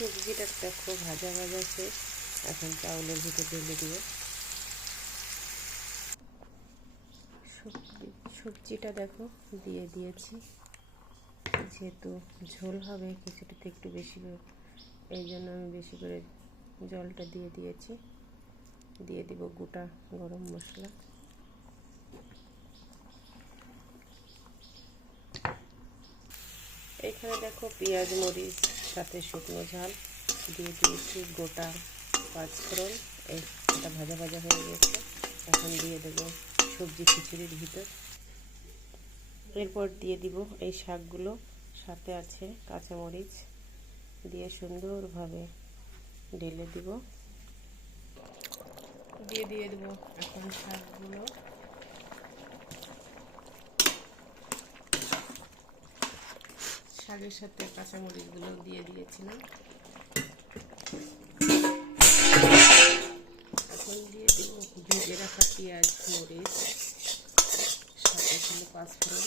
সবজিটা দেখো ভাজা ভাজা শেষ। এখন চাউলের ভিতরে ঢেলে দিব। সবজিটা দেখো দিয়ে দিয়েছি। যেহেতু ঝোল হবে খিচুড়িতে একটু বেশি করে, এই জন্য আমি বেশি করে জলটা দিয়ে দিয়েছি। দিয়ে দিব গোটা গরম মশলা। এখানে দেখো পেঁয়াজ মরিচ সাথে শুকনো ঝাল দিয়ে দিয়েছি, গোটা পাঁচফোড়ন। এটা ভাজা ভাজা হয়ে গেছে। এখন দিয়ে দেবো সবজি খিচুড়ির ভিতর। এরপর দিয়ে দিব এই শাকগুলো, সাথে আছে কাঁচামরিচ দিয়ে সুন্দরভাবে ঢেলে দিব। দিয়ে দেবো এখন শাকগুলো। শাকের সাথে কাঁচামরিচগুলো দিয়ে দিয়েছিলাম। এখন দিয়ে দেবো ভেজে রাখা পেঁয়াজ মরিচ, সাথে ছিল পাঁচফোড়ন।